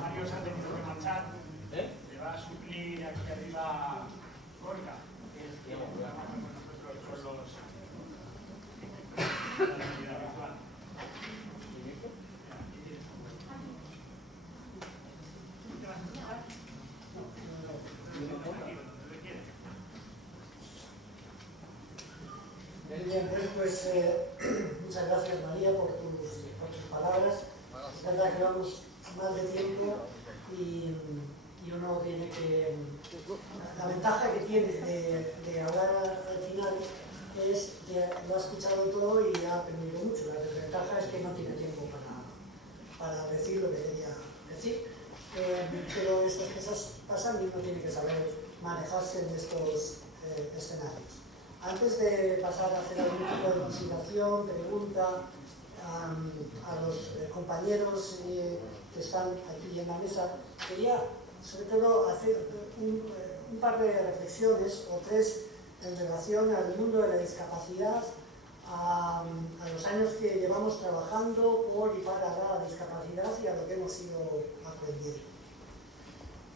Mario se ha tenido que marchar, le va a suplir aquí arriba Gorka, que es quien trabaja con nosotros con los la actividad virtual. Bien, pues muchas gracias, María, por tus palabras. Es verdad que vamos mal de tiempo y uno tiene que... La ventaja que tiene de hablar al final es que lo ha escuchado todo y ha aprendido mucho. La desventaja es que no tiene tiempo para decir lo que quería decir. Pero estas cosas pasan y uno tiene que saber manejarse en estos escenarios. Antes de pasar a hacer algún tipo de consideración, pregunta a los compañeros que están aquí en la mesa, quería sobre todo hacer un par de reflexiones o tres en relación al mundo de la discapacidad, a los años que llevamos trabajando por y para la discapacidad y a lo que hemos ido aprendiendo.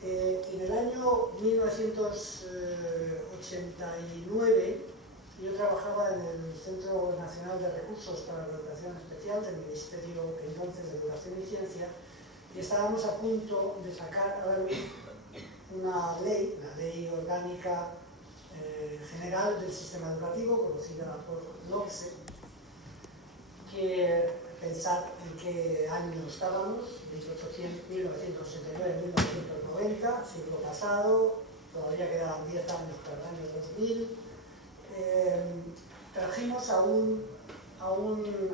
En el año 1989 yo trabajaba en el Centro Nacional de Recursos para la Educación Especial del Ministerio entonces de Educación y Ciencia, y estábamos a punto de sacar a la luz una ley, la Ley Orgánica General del Sistema Educativo, conocida por LOCSE, que pensar en qué año estábamos, 1989-1990, siglo pasado, todavía quedaban 10 años para el año 2000. Trajimos a un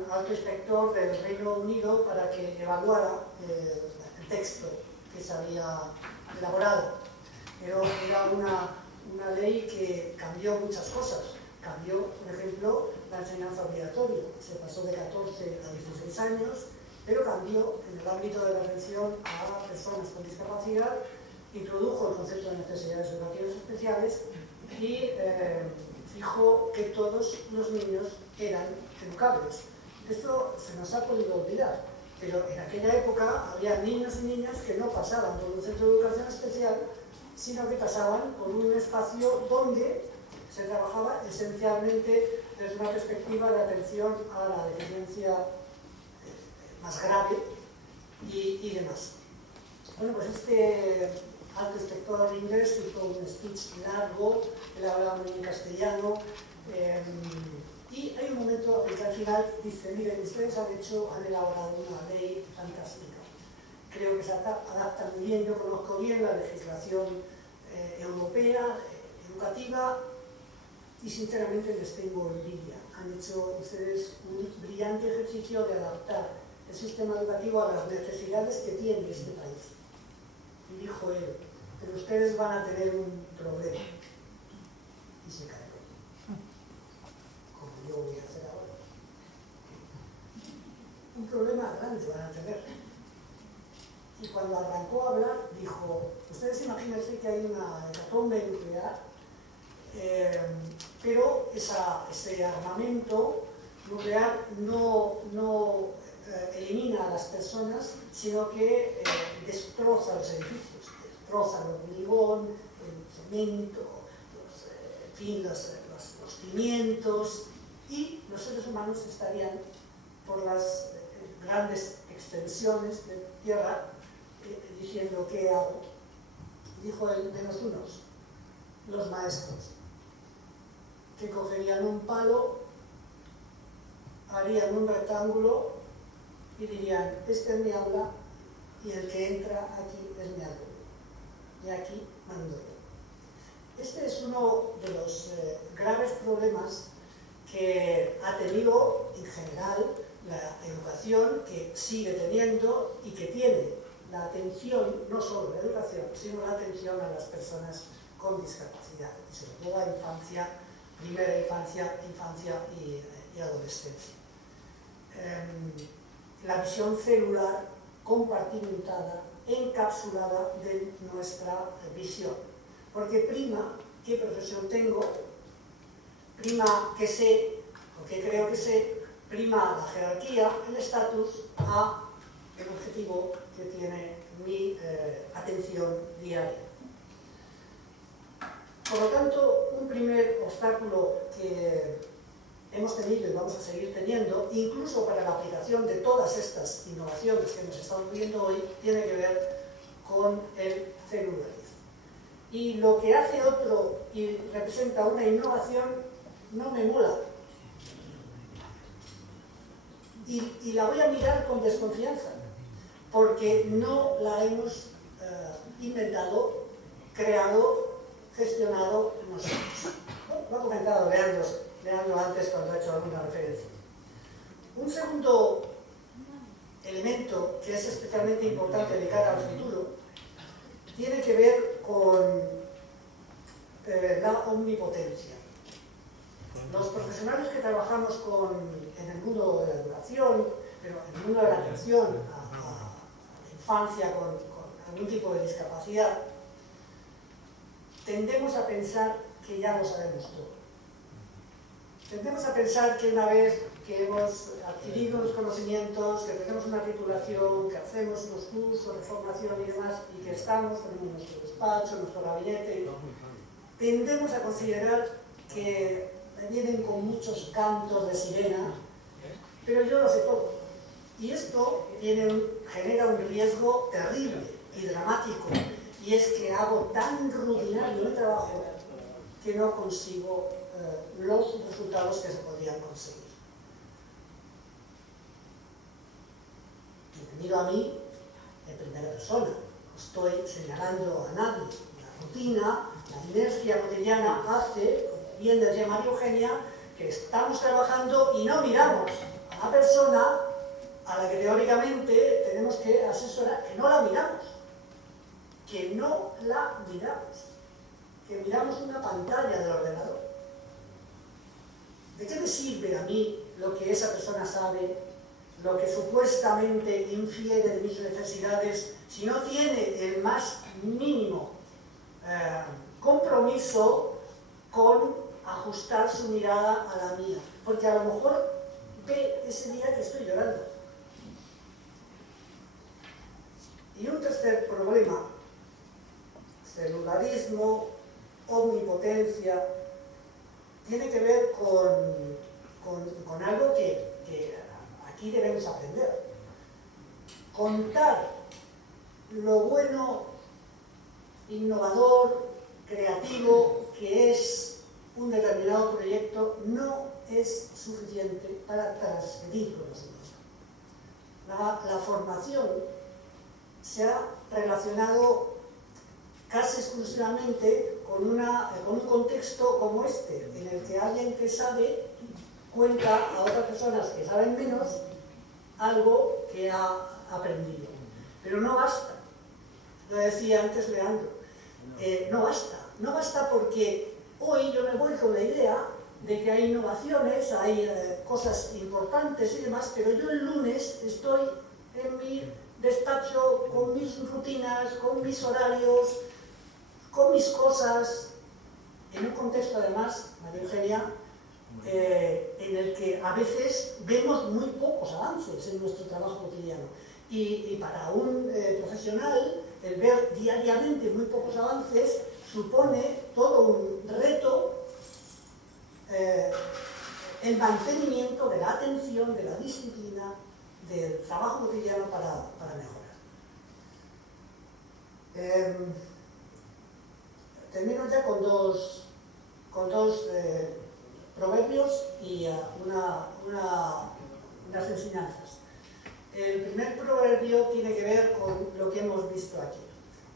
alto inspector del Reino Unido para que evaluara el texto que se había elaborado. Pero era una ley que cambió muchas cosas. Cambió, por ejemplo, la enseñanza obligatoria. Se pasó de 14 a 16 años, pero cambió en el ámbito de la atención a personas con discapacidad, introdujo el concepto de necesidades educativas especiales y fijó que todos los niños eran educables. Esto se nos ha podido olvidar, pero en aquella época había niños y niñas que no pasaban por un centro de educación especial, sino que pasaban por un espacio donde se trabajaba esencialmente desde una perspectiva de atención a la deficiencia más grave y demás. Bueno, pues este alto inspector inglés hizo un speech largo, él hablaba muy en castellano, y hay un momento en que al final dice: miren, ustedes han elaborado una ley fantástica, creo que se adapta muy bien, yo conozco bien la legislación europea, educativa, y sinceramente les tengo envidia. Han hecho ustedes un brillante ejercicio de adaptar el sistema educativo a las necesidades que tiene este país. Y dijo él: pero ustedes van a tener un problema. Y se cayó, como yo voy a hacer ahora. Un problema grande van a tener. Y cuando arrancó a hablar, dijo: ustedes imagínense que hay una hecatombe nuclear, pero ese armamento nuclear no elimina a las personas, sino que destroza los edificios, destroza el hormigón, el cemento, los cimientos, y los seres humanos estarían por las grandes extensiones de tierra diciendo: ¿qué hago? Dijo él: menos unos, los maestros, que cogerían un palo, harían un rectángulo y dirían: este es mi aula y el que entra aquí es mi alumno, y aquí mando yo. Este es uno de los graves problemas que ha tenido en general la educación, que sigue teniendo y que tiene la atención, no solo la educación, sino la atención a las personas con discapacidad, y sobre todo a infancia, primera infancia y adolescencia. La visión celular compartimentada, encapsulada de nuestra visión. porque prima qué profesión tengo, prima qué sé o qué creo que sé, prima la jerarquía, el estatus, a el objetivo que tiene mi atención diaria. Por lo tanto, un primer obstáculo que hemos tenido y vamos a seguir teniendo, incluso para la aplicación de todas estas innovaciones que nos estamos viendo hoy, tiene que ver con el celularismo. Y lo que hace otro y representa una innovación no me mola. Y la voy a mirar con desconfianza, porque no la hemos inventado, creado, gestionado nosotros. Lo ha comentado Leandro antes cuando ha hecho alguna referencia. Un segundo elemento que es especialmente importante de cara al futuro tiene que ver con la omnipotencia. Los profesionales que trabajamos en el mundo de la educación, pero en el mundo de la atención a la infancia con algún tipo de discapacidad, tendemos a pensar que ya lo sabemos todo. Tendemos a pensar que una vez que hemos adquirido los conocimientos, que tenemos una titulación, que hacemos unos cursos de formación y demás, y que tenemos nuestro despacho, nuestro gabinete, tendemos a considerar que vienen con muchos cantos de sirena, pero yo lo sé todo. Y esto genera un riesgo terrible y dramático, y es que hago tan rutinario el trabajo que no consigo los resultados que se podrían conseguir. Y me miro a mí en primera persona, no estoy señalando a nadie. La rutina, la inercia cotidiana hace, como bien decía María Eugenia, que estamos trabajando y no miramos a la persona a la que teóricamente tenemos que asesorar, que no la miramos, que no la miramos, que miramos una pantalla del ordenador. ¿De qué me sirve a mí lo que esa persona sabe, lo que supuestamente infiere de mis necesidades, si no tiene el más mínimo compromiso con ajustar su mirada a la mía? Porque a lo mejor ve ese día que estoy llorando. Y un tercer problema, celularismo, omnipotencia, tiene que ver con algo que aquí debemos aprender. Contar lo bueno, innovador, creativo que es un determinado proyecto no es suficiente para transferir conocimiento. La formación se ha relacionado casi exclusivamente con un contexto como este, en el que alguien que sabe cuenta a otras personas que saben menos algo que ha aprendido. Pero no basta, lo decía antes Leandro, no basta porque hoy yo me voy con la idea de que hay innovaciones, hay cosas importantes y demás, pero yo el lunes estoy en mi despacho con mis rutinas, con mis horarios, con mis cosas, en un contexto además, María Eugenia, en el que a veces vemos muy pocos avances en nuestro trabajo cotidiano. Y para un profesional, el ver diariamente muy pocos avances supone todo un reto, el mantenimiento de la atención, de la disciplina, del trabajo cotidiano para mejorar. Termino ya con dos proverbios y unas enseñanzas. El primer proverbio tiene que ver con lo que hemos visto aquí.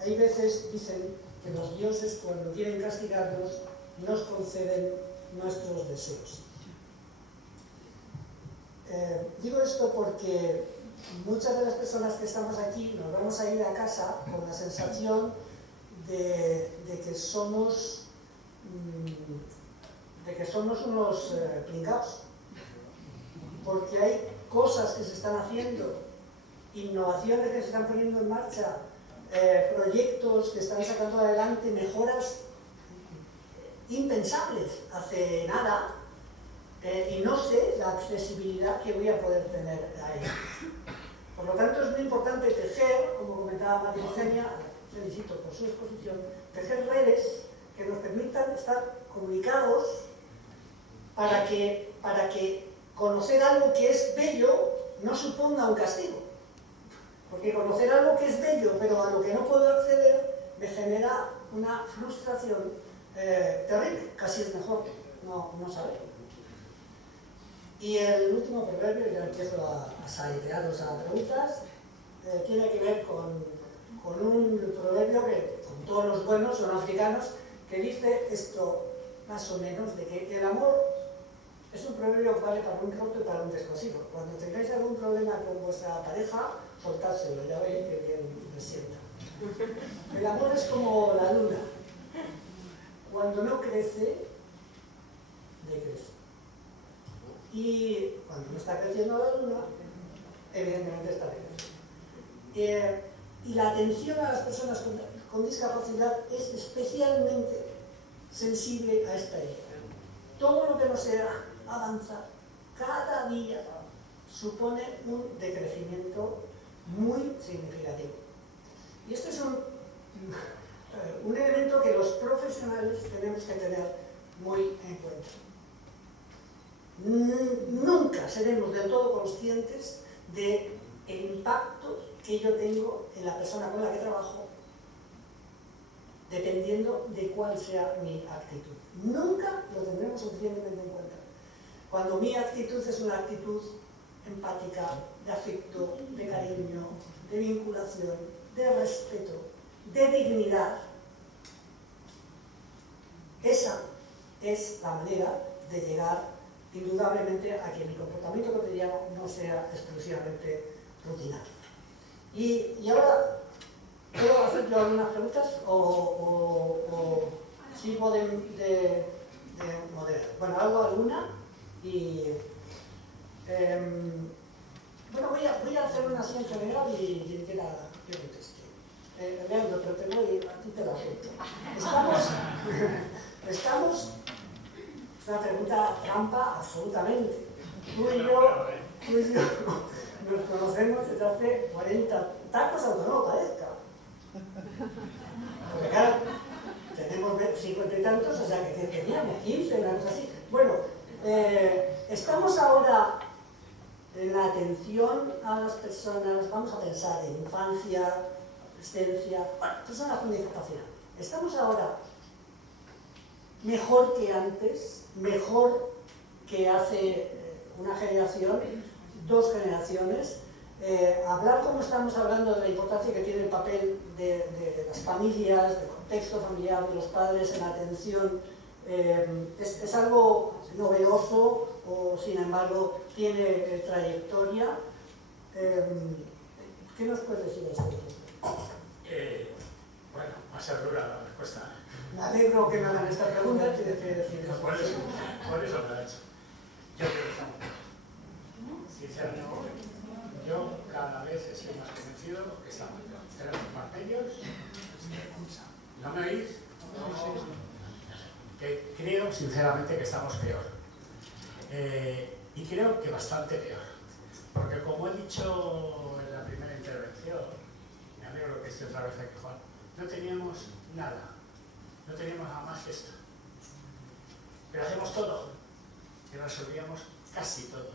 Hay veces dicen que los dioses, cuando quieren castigarnos, nos conceden nuestros deseos. Digo esto porque muchas de las personas que estamos aquí nos vamos a ir a casa con la sensación de que somos unos pringaos, porque hay cosas que se están haciendo, innovaciones que se están poniendo en marcha, proyectos que están sacando adelante, mejoras impensables hace nada, y no sé la accesibilidad que voy a poder tener a ella. Por lo tanto, es muy importante tejer, como comentaba María Eugenia, felicito por su exposición, tejer redes que nos permitan estar comunicados para que conocer algo que es bello no suponga un castigo. Porque conocer algo que es bello, pero a lo que no puedo acceder, me genera una frustración terrible. Casi es mejor no saber. Y el último proverbio, ya empiezo a saetearos a preguntas, tiene que ver con un proverbio que, como todos los buenos, son africanos, que dice esto más o menos, de que el amor es un proverbio que vale para un roto y para un descosido. Cuando tengáis algún problema con vuestra pareja, soltárselo, ya veis que bien me sienta. El amor es como la luna. Cuando no crece, decrece. Y cuando no está creciendo la luna, evidentemente está decreciendo. Y la atención a las personas con discapacidad es especialmente sensible a esta idea. Todo lo que no sea avanzar cada día supone un decrecimiento muy significativo. Y este es un elemento que los profesionales tenemos que tener muy en cuenta. Nunca seremos del todo conscientes del impacto que yo tengo en la persona con la que trabajo, dependiendo de cuál sea mi actitud. Nunca lo tendremos suficientemente en cuenta. Cuando mi actitud es una actitud empática, de afecto, de cariño, de vinculación, de respeto, de dignidad, esa es la manera de llegar indudablemente a que mi comportamiento cotidiano no sea exclusivamente rutinario. Y ahora, ¿puedo hacer yo algunas preguntas o sigo de moderar? Bueno, hago alguna y bueno, voy a hacer una así en general y que la conteste. Leandro, pero te voy a ti te la suelto. Estamos, es una pregunta trampa absolutamente. Tú y yo nos conocemos desde hace 40 tacos, aunque no lo parezca. Porque claro, tenemos 50 y tantos, o sea que teníamos 15, una cosa así. Bueno, estamos ahora en la atención a las personas, vamos a pensar en infancia, adolescencia, personas con discapacidad. Estamos ahora mejor que antes, mejor que hace una generación, 2 generaciones. Hablar como estamos hablando de la importancia que tiene el papel de las familias, del contexto familiar, de los padres en la atención, es algo novedoso o, sin embargo, tiene trayectoria. ¿Qué nos puedes decir de esto? Bueno, va a ser dura la respuesta. Me alegro que me hagan esta pregunta, tienes que decir eso. Por eso me la he hecho. Yo creo que estamos. Sinceramente, yo cada vez estoy más convencido que estamos. Tenemos más medios. ¿No me oís? Que creo sinceramente que estamos peor. Y creo que bastante peor. Porque como he dicho en la primera intervención, me alegro que esté otra vez aquí Juan, no teníamos nada. No teníamos nada más que esto. Pero hacemos todo. Y resolvíamos casi todo.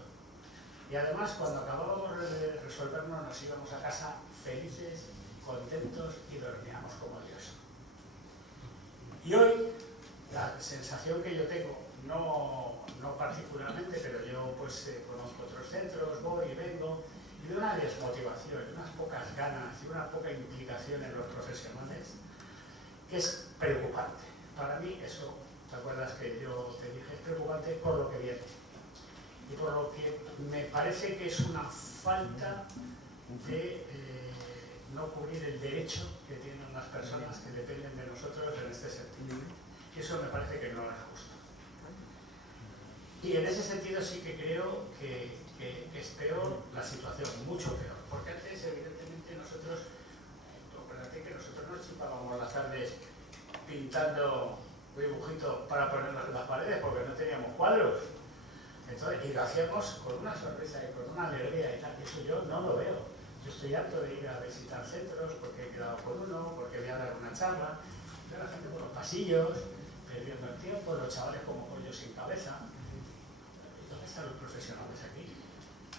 Y además, cuando acabábamos de resolvernos, nos íbamos a casa felices, contentos y dormíamos como Dios. Y hoy, la sensación que yo tengo, no particularmente, pero yo pues conozco otros centros, voy y vengo, y de una desmotivación, de unas pocas ganas y una poca implicación en los profesionales, que es preocupante. Para mí eso, ¿te acuerdas que yo te dije? Es preocupante por lo que viene. Y por lo que me parece que es una falta de no cubrir el derecho que tienen las personas que dependen de nosotros en este sentido. Y eso me parece que no es justo. Y en ese sentido sí que creo que es peor la situación, mucho peor. Porque antes, evidentemente, nosotros, acuérdate que nosotros nos chupábamos las tardes pintando dibujitos para ponernos en las paredes porque no teníamos cuadros. Entonces, y lo hacíamos con una sonrisa y con una alegría y tal. Eso yo no lo veo. Yo estoy harto de ir a visitar centros porque he quedado con uno, porque voy a dar una charla. Veo a la gente por los pasillos, perdiendo el tiempo, los chavales como pollos sin cabeza. ¿Y dónde están los profesionales aquí?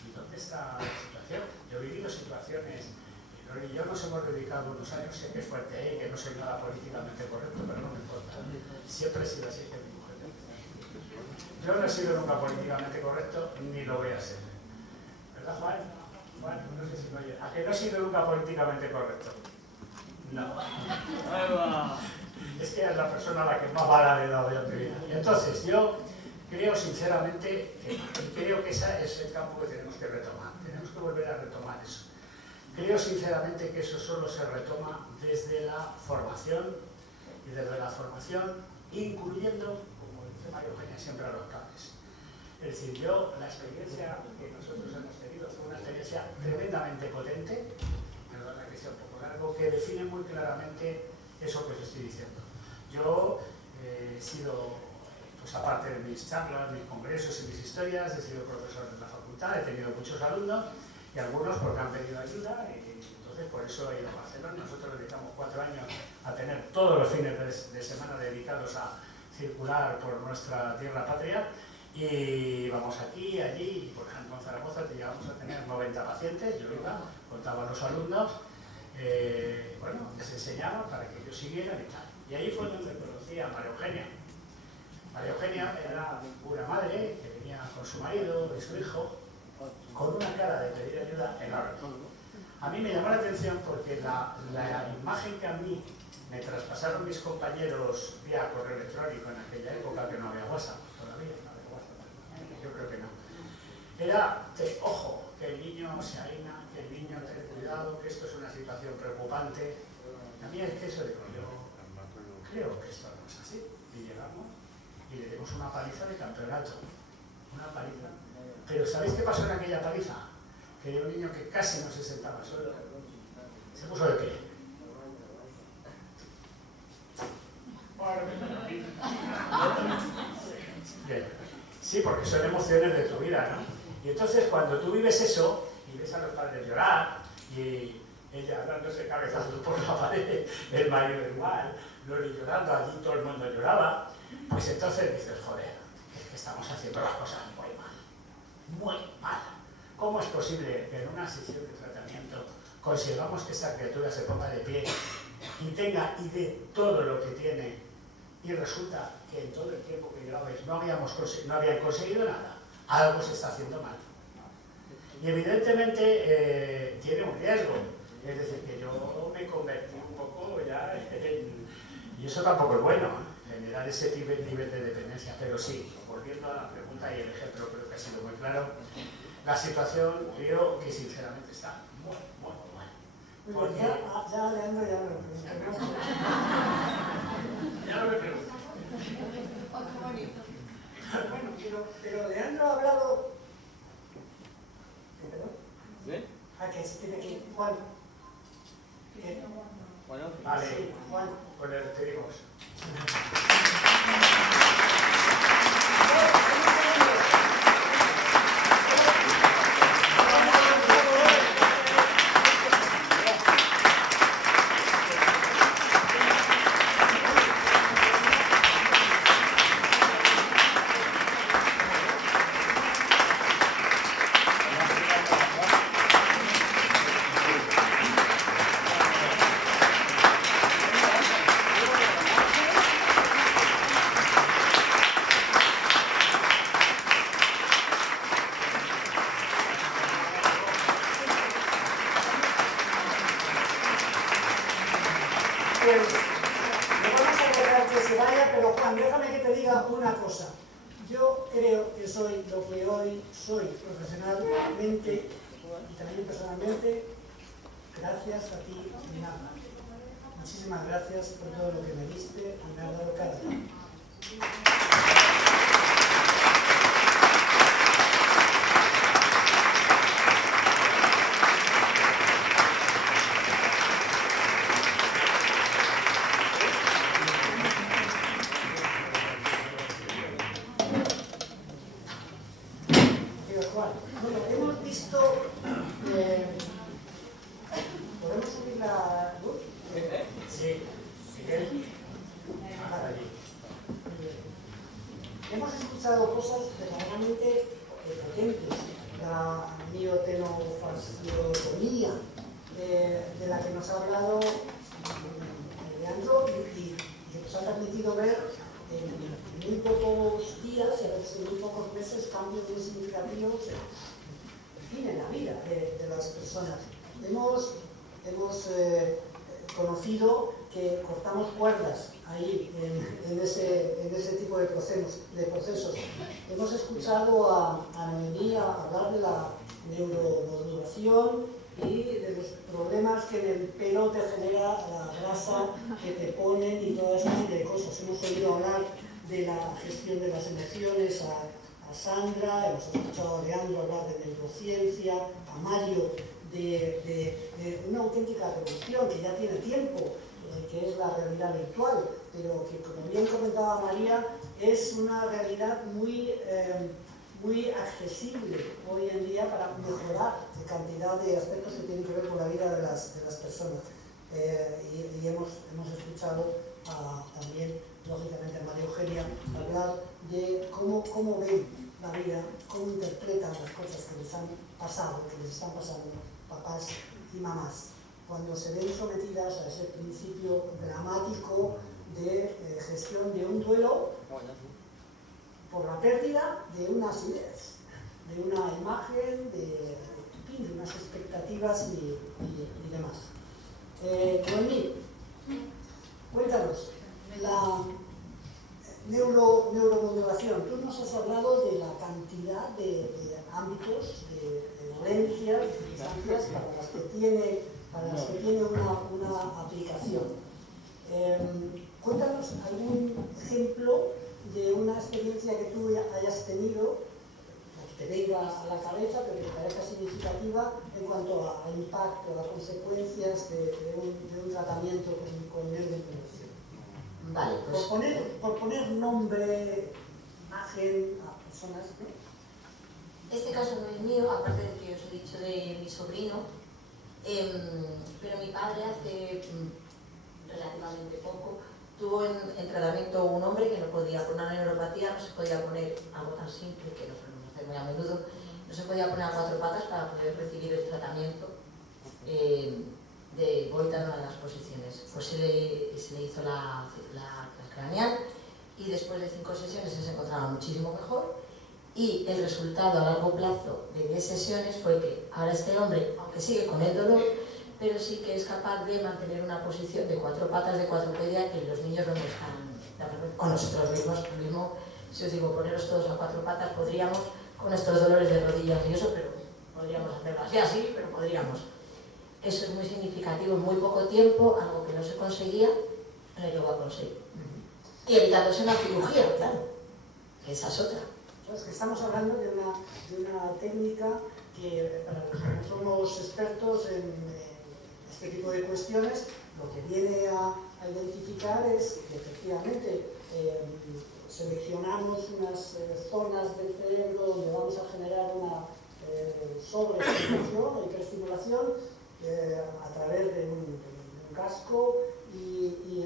¿Y dónde está la situación? Yo he vivido situaciones, y Lori y yo nos hemos dedicado unos años, sé que es fuerte y que no soy nada políticamente correcto, pero no me importa. Siempre he sido así que mi mujer. Yo no he sido nunca políticamente correcto, ni lo voy a ser. ¿Verdad, Juan? Juan, no sé si me oye. ¿A que no he sido nunca políticamente correcto? No. Es que es la persona a la que más bala le he dado yo en mi vida. Entonces, yo creo sinceramente que ese es el campo que tenemos que retomar. Tenemos que volver a retomar eso. Creo sinceramente que eso solo se retoma desde la formación y desde la formación incluyendo, como dice María Eugenia, siempre a los padres. Es decir, la experiencia que nosotros hemos tenido fue una experiencia tremendamente potente, perdona que sea un poco largo, que define muy claramente eso que os estoy diciendo. Yo he sido, pues aparte de mis charlas, mis congresos y mis historias, he sido profesor de la facultad, he tenido muchos alumnos y algunos porque han pedido ayuda y entonces por eso he ido a Barcelona. Nosotros dedicamos 4 años a tener todos los fines de semana dedicados a circular por nuestra tierra patria y vamos aquí, allí, y por ejemplo en Zaragoza llegamos a tener 90 pacientes, yo iba, contaba a los alumnos, bueno, les enseñaba para que ellos siguieran y tal. Y ahí fue donde conocí a María Eugenia. María Eugenia era una madre que venía con su marido y su hijo con una cara de pedir ayuda enorme. A mí me llamó la atención porque la imagen que a mí me traspasaron mis compañeros vía correo electrónico en aquella época, que no había WhatsApp todavía, no había WhatsApp, yo creo que no, era de, ojo, que el niño se harina, que el niño ten cuidado, que esto es una situación preocupante. A mí es que eso digo, yo creo que esto no es así. Y llegamos y le dimos una paliza de campeonato, una paliza. Pero ¿sabéis qué pasó en aquella paliza? Que era un niño que casi no se sentaba solo, se puso de pie. Bien. Sí, porque son emociones de tu vida, ¿no? Y entonces cuando tú vives eso y ves a los padres llorar y ella dándose cabezazos por la pared, el marido igual, Lori llorando, allí todo el mundo lloraba, pues entonces dices, joder, es que estamos haciendo las cosas muy mal, muy mal. ¿Cómo es posible que en una sesión de tratamiento consigamos que esta criatura se ponga de pie y tenga y dé todo lo que tiene y resulta que en todo el tiempo que llevabais no habían conseguido nada? Algo se está haciendo mal. Y evidentemente tiene un riesgo, es decir, que yo me convertí un poco ya y eso tampoco es bueno, generar ese nivel de dependencia. Pero sí, volviendo a la pregunta y el ejemplo creo que ha sido muy claro, la situación creo que sinceramente está muy mal. Porque... Ya Leandro ya me lo pregunto. Ya no me pregunto. Bueno, pero Leandro ha hablado... ¿Perdón? ¿Sí? Ah, que se tiene que ir. Juan. Bueno, Vale, Sí, Juan. pues le despedimos. Pues, me vamos a dejar que se vaya, pero Juan, déjame que te diga una cosa. Yo creo que soy lo que hoy soy profesionalmente y también personalmente, gracias a ti, mi mamá. Muchísimas gracias por todo lo que me diste y me has dado cada día. Sí, Miguel. Allí. Hemos escuchado cosas verdaderamente potentes. La miotenofasiotomía, de la que nos ha hablado Leandro y que nos ha permitido ver en muy pocos días y a veces en muy pocos meses cambios muy significativos en la vida de las personas. Hemos conocido que cortamos cuerdas ahí en ese tipo de procesos. Hemos escuchado a Noemí hablar de la neuromodulación y de los problemas que en el pelo te genera la grasa que te ponen y toda esa serie de cosas. Hemos oído hablar de la gestión de las emociones a Sandra, hemos escuchado a Leandro hablar de neurociencia, a Mario de una auténtica revolución que ya tiene tiempo, que es la realidad virtual, pero que, como bien comentaba María, es una realidad muy accesible hoy en día para mejorar la cantidad de aspectos que tienen que ver con la vida de las personas. Y hemos escuchado también, lógicamente, a María Eugenia hablar de cómo ven la vida, cómo interpretan las cosas que les han pasado, que les están pasando papás y mamás, cuando se ven sometidas a ese principio dramático de gestión de un duelo por la pérdida de unas ideas, de una imagen, de unas expectativas y demás. Noemí, cuéntanos, la neuromodulación. Tú nos has hablado de la cantidad de ámbitos, de dolencias, de circunstancias para las que tiene una aplicación. Cuéntanos algún ejemplo de una experiencia que tú hayas tenido, que te venga a la cabeza, pero que te parezca significativa en cuanto al impacto, a consecuencias de un tratamiento con neuromodulación. Vale, pues... Por poner nombre, imagen a personas, ¿no? Este caso no es mío, aparte de que os he dicho de mi sobrino, pero mi padre hace relativamente poco tuvo en tratamiento un hombre que no podía, por una neuropatía, no se podía poner algo tan simple, que lo solemos hacer muy a menudo, no se podía poner a 4 patas para poder recibir el tratamiento de Boita en una de las posiciones. Pues se le hizo la craneal y después de 5 sesiones se encontraba muchísimo mejor, y el resultado a largo plazo de 10 sesiones fue que ahora este hombre, aunque sigue con el dolor, pero sí que es capaz de mantener una posición de 4 patas de cuadrupedia que los niños no están, o nosotros mismos, si os digo poneros todos a 4 patas, podríamos, con estos dolores de rodillas y eso, pero podríamos hacerlo así, pero podríamos. Eso es muy significativo, en muy poco tiempo, algo que no se conseguía, lo llegó a conseguir. Y evitándose una cirugía, claro, que esa es otra. Es que estamos hablando de una técnica que, para los que no somos expertos en este tipo de cuestiones, lo que viene a identificar es que efectivamente seleccionamos unas zonas del cerebro donde vamos a generar una sobreestimulación o hiperestimulación a través de un casco y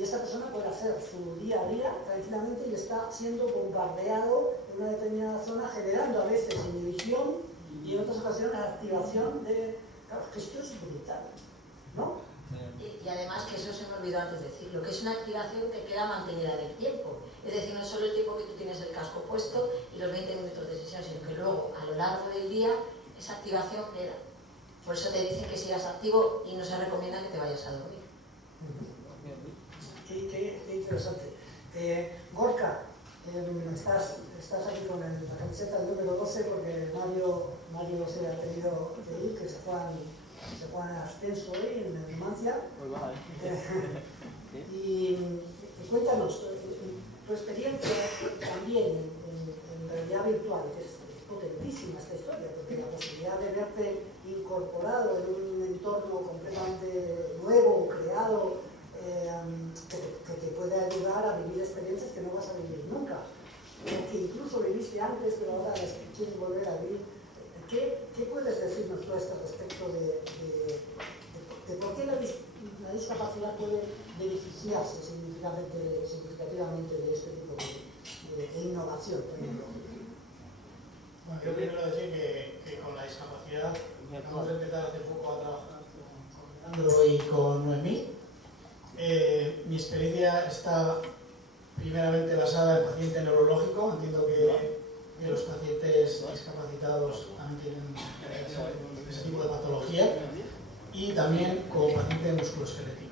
esta persona puede hacer su día a día tranquilamente y está siendo bombardeado en una determinada zona, generando a veces inhibición y en otras ocasiones activación de... Claro, que esto es brutal, ¿no? Y además, que eso se me olvidó antes de decirlo, que es una activación que queda mantenida en el tiempo. Es decir, no es solo el tiempo que tú tienes el casco puesto y los 20 minutos de sesión, sino que luego, a lo largo del día, esa activación queda. Por eso te dicen que sigas activo y no se recomienda que te vayas a dormir. Qué interesante. Gorka, estás aquí con la camiseta del número 12 porque Mario se ha tenido que ir, que se fue en ascenso hoy en Numancia. Y cuéntanos tu experiencia también en realidad virtual, que es potentísima esta historia, porque la posibilidad de verte incorporado en un entorno completamente nuevo, creado, que te puede ayudar a vivir experiencias que no vas a vivir nunca, que incluso viviste antes, pero ahora las quieres volver a vivir. ¿Qué puedes decirnos tú a este respecto de por qué la discapacidad personas pueden beneficiarse significativamente de este tipo de innovación tecnológica. Bueno, yo primero decir que con la discapacidad acabamos de empezar hace poco a trabajar con Alejandro y con Noemí. Mi experiencia está primeramente basada en paciente neurológico. Entiendo que los pacientes discapacitados también tienen ese tipo de patología, y también como paciente musculoesquelético.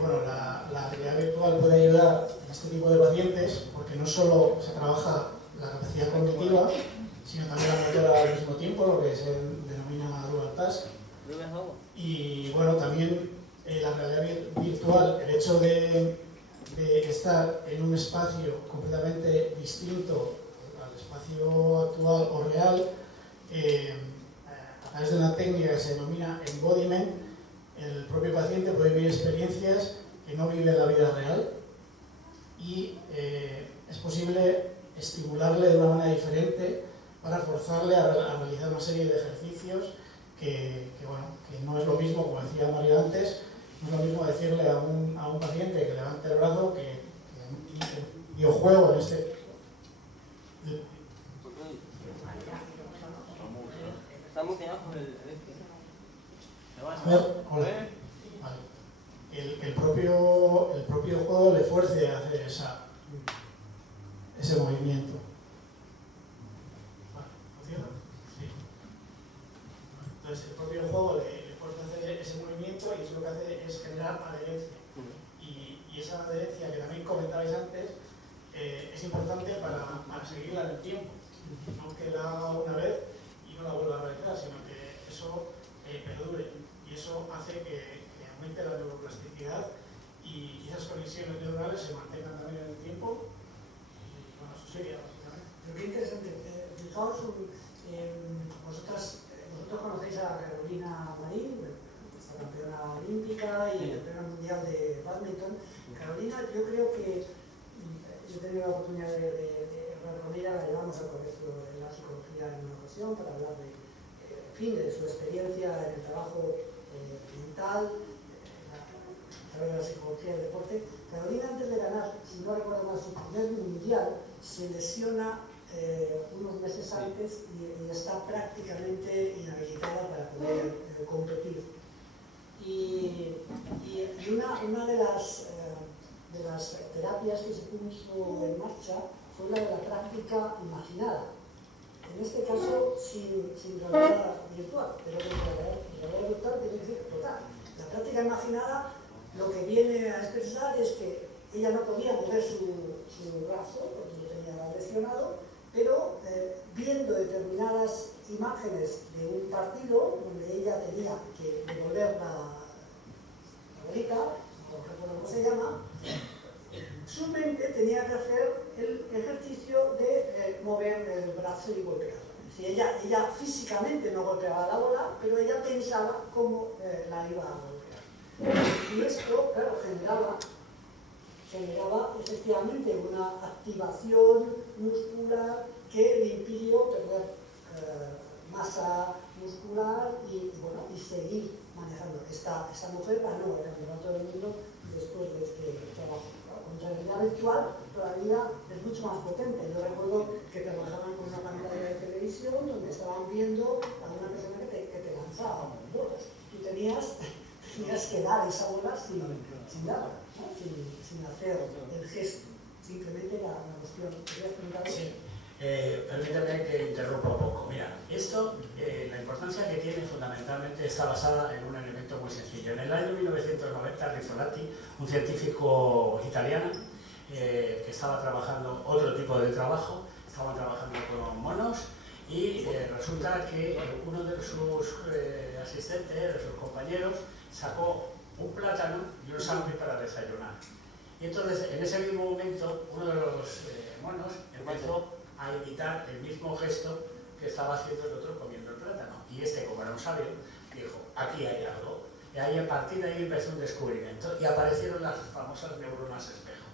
Bueno, la realidad virtual puede ayudar en este tipo de pacientes porque no solo se trabaja la capacidad cognitiva, sino también la motora al mismo tiempo, lo que se denomina dual task. Y bueno, también la realidad virtual, el hecho de estar en un espacio completamente distinto al espacio actual o real, a través de una técnica que se denomina embodiment, el propio paciente puede vivir experiencias que no vive en la vida real, y es posible estimularle de una manera diferente para forzarle a realizar una serie de ejercicios que no es lo mismo, como decía Mario antes, no es lo mismo decirle a un paciente que levante el brazo que un videojuego en este. Estamos quedados con el. A ver, hola. Vale. El propio juego le fuerce a hacer ese movimiento. Vale, ¿funciona? Sí. Entonces el propio juego le fuerza a hacer ese movimiento, y eso lo que hace es generar adherencia. Y esa adherencia que también comentabais antes es importante para seguirla en el tiempo. No que la haga una vez y no la vuelva a realizar, sino que eso perdure. Y eso hace que aumente la neuroplasticidad y esas conexiones neuronales se mantengan también en el tiempo. Y bueno, eso sería básicamente. Pero qué interesante. Fijaos, vosotros conocéis a Carolina Marín, esta campeona olímpica y campeona mundial de badminton. Carolina, yo creo que yo he tenido la oportunidad de hablar con ella, la llevamos al Colegio de la Psicología en una ocasión para hablar de su experiencia en el trabajo mental, a través de la psicología del deporte. Carolina, antes de ganar, si no recuerdo mal, su primer mundial, se lesiona unos meses antes y está prácticamente inhabilitada para poder competir. Y una de las terapias que se puso en marcha fue la de la práctica imaginada. En este caso, sin realidad virtual, pero la realidad virtual tiene que ser total. La práctica imaginada lo que viene a expresar es que ella no podía mover su brazo porque lo tenía lesionado, pero viendo determinadas imágenes de un partido donde ella tenía que devolver la bolita, no recuerdo cómo se llama, su mente tenía que hacer el ejercicio de mover el brazo y golpearla. Es decir, ella físicamente no golpeaba la bola, pero ella pensaba cómo la iba a golpear. Y esto, claro, generaba efectivamente una activación muscular que le impidió perder masa muscular y seguir manejando. Esta mujer ganó el campeonato del mundo después de este trabajo. Con realidad virtual todavía es mucho más potente. Yo recuerdo que trabajaban con una pantalla de televisión donde estaban viendo a una persona que te lanzaba bolas. Tú tenías que dar esa bola sin darla, ¿no? sin hacer el gesto, simplemente la cuestión. ¿Querías preguntar? Sí. Permítame que interrumpa un poco. Mira, esto, la importancia que tiene fundamentalmente está basada en un elemento muy sencillo. En el año 1990, Rizzolatti, un científico italiano, que estaba trabajando otro tipo de trabajo, estaba trabajando con monos, y resulta que uno de sus asistentes, de sus compañeros, sacó un plátano y un sándwich para desayunar. Y entonces, en ese mismo momento, uno de los monos empezó a imitar el mismo gesto que estaba haciendo el otro comiendo el plátano. Y este, como era un sabio, dijo, aquí hay algo. Y ahí, a partir de ahí empezó un descubrimiento y aparecieron las famosas neuronas espejo,